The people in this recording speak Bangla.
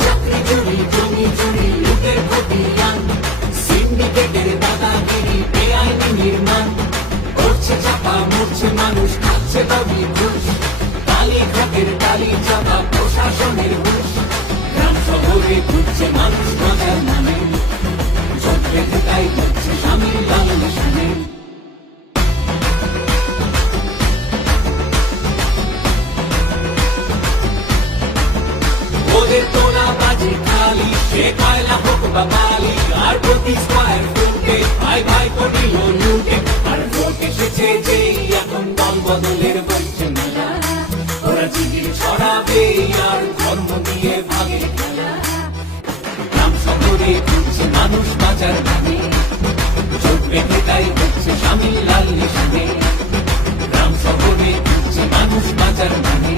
চাকরি চুরি জমি চুরি লুটের খতিয়ান সিন্ডিকেটের দাদাগিরি বেআইনি নির্মাণ করছে চাপা মরছে মানুষ খাচ্ছে দাবি ঘুষ কালীঘাটের টালি চাপা প্রশাসনের হুঁশ গ্রাম শহরে ঘুরছে মানুষ বাঁচার নামে চোখ রেখে তাই হচ্ছে স্বামীর লালন সানে ওদের তোলা বাজি খালি সে কয়লা হোক বা মালি আর প্রতি স্কয়ার ফুটে ভাই ভাই পড়িল লুটে আর ভোট এসেছে যেই এখন দল বদলের বইছে মেলা ওরা জিগির ছড়াবে আর ধর্ম নিয়ে ভাগে খেলা গ্রাম শহরে ঘুরছে মানুষ বাঁচার নামে চোখ রেখে তাই হচ্ছে স্বামীর লাল নিশানে গ্রাম শহরে ঘুরছে মানুষ বাঁচার নামে